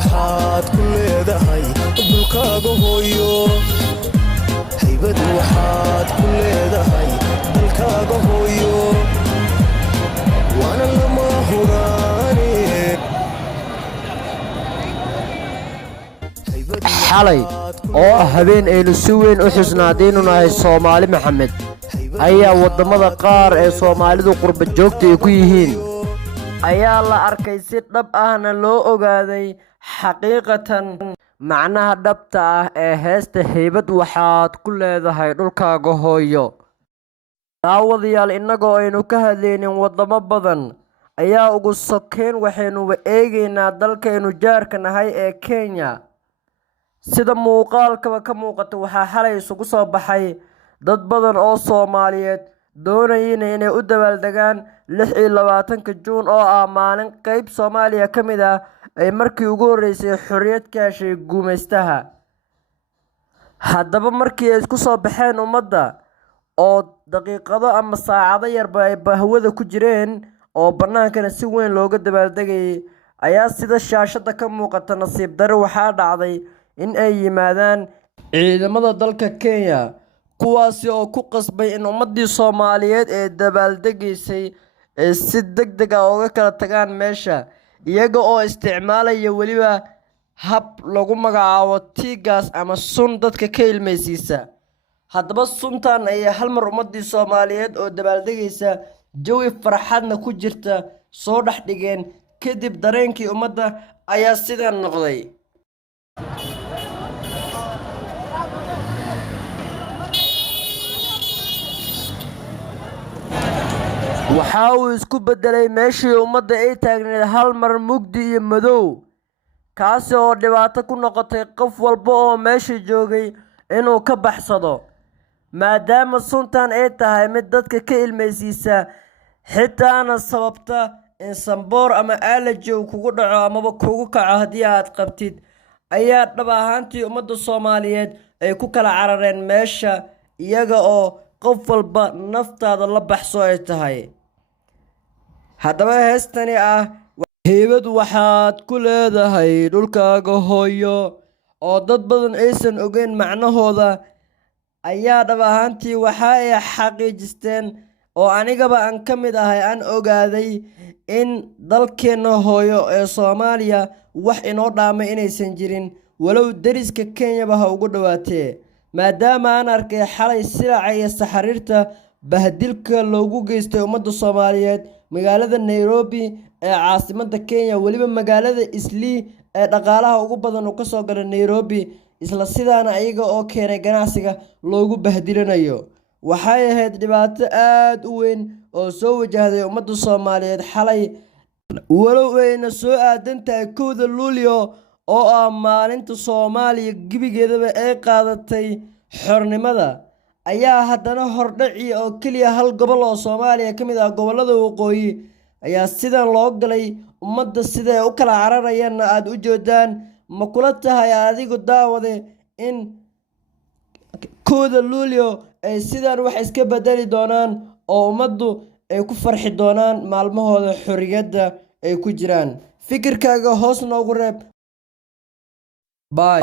waxaad ku leedahay dhulkaaga hooyo haybad waxaad ku leedahay dalkaaga hooyo waana lama huraane xalay oo habeen aynu si weyn u xusnaadaynu nahay Soomaali Maxamed ayaa wadamada qaar ee Soomaalidu qurba joogta ay ku yihiin ayaa la arkay si dhab ahna loo ogaaday xaqiiqatan macnaha dhabta ah ee heesta haybad waxaad ku leedahay dhulkaaga hooyo daawadayaal inagoo aynu ka hadlaynin wadamo badan ayaa ugu sokeyn waxaynu eegaynaa dalkaynu jaarka nahay ee Kenya sida muuqaalkaba ka muuqata waxaa xalay isugu soo baxay dad badan oo Soomaaliyeed doonayeen inay u dabaaldegaan 26 Juun oo ah maalin qayb Soomaaliya ka mid ah ay markii ugu horeysay xorriyad ka heshay gumaystaha haddaba markii ay isku soo baxeen ummadda oo daqiiqado ama saacado yarba ay bahwada ku jireen oo bannaankana si weyn looga dabaaldegayay ayaa sida shaashada ka muuqata nasiib darro waxaa dhacday in ay yimaadaan ciidamada dalka Kenya kuwaasi oo ku qasbay in ummadii Soomaaliyeed ee dabaaldegaysay ay si degdeg ah uga kala tagaan meesha iyaga oo isticmaalaya waliba hab lagu magacaabo tigas ama sun dadka ka ilmeysiisa haddaba suntan ay hal mar ummadii Soomaaliyeed oo dabaaldegaysa jawi farxadna ku jirta soo dhax dhigeen kadib dareenkii ummadda ayaa sidan noqday waxa uu isku bedelay meeshii ummadda ay taagneed hal mar mugdi iyo madow kaasi oo dhibaato ku noqotay qof walba oo meesha joogay inuu ka baxsado maadaama suntan ay tahay mid dadka ka ilmeysiisa xitaana sababta in samboor ama allergy kugu dhaco amaba kugu kaco haddii aad qabtid ayaa dhab ahaantii ummadda Soomaaliyeed ay ku kala carareen meesha iyaga oo qof walba naftaada la baxso ay tahay haddaba heestani ah haybad waxaad ku leedahay dhulkaaga hooyo oo dad badan aysan ogeyn macnahooda ayaa dhab ahaantii waxa ay xaqiijisteen oo anigaba aan ka mid ahay aan ogaaday in dalkeena hooyo ee Soomaaliya wax inoo dhaamay inaysan jirin walow dariska Kenya ba ha ugu dhawaatee maadaama aan arkay xalay silaca iyo saxariirta bahdilka loogu geystay ummadda Soomaaliyeed magaalada Nairobi ee caasimadda Kenya waliba magaalada Eastleigh ee dhaqaalaha ugu badan oo ka soo galay Nairobi isla sidaana ayaga oo keenay ganacsiga loogu bahdilanayo waxay ahayd dhibaato aad u weyn oo soo wajahday ummadda Soomaaliyeed xalay walow ayna soo aadantahay 1 Luulyo oo ah maalinta Soomaaliya gibigeedaba ay qaadatay xornimada ayaa haddana hordhaci oo kaliya hal gobol oo Soomaaliya ka mid ah gobolada waqooyi ayaa sidan loo galay ummadda sida ay u kala cararayaan aad u joodaan ma kula tahay adigu daawade in 1 Luulyo ay sidan wax iska bedeli doonaan oo ummaddu ay ku farxi doonaan maalmahooda xorriyadda ay ku jiraan fikirkaaga hoos noogu reeb bye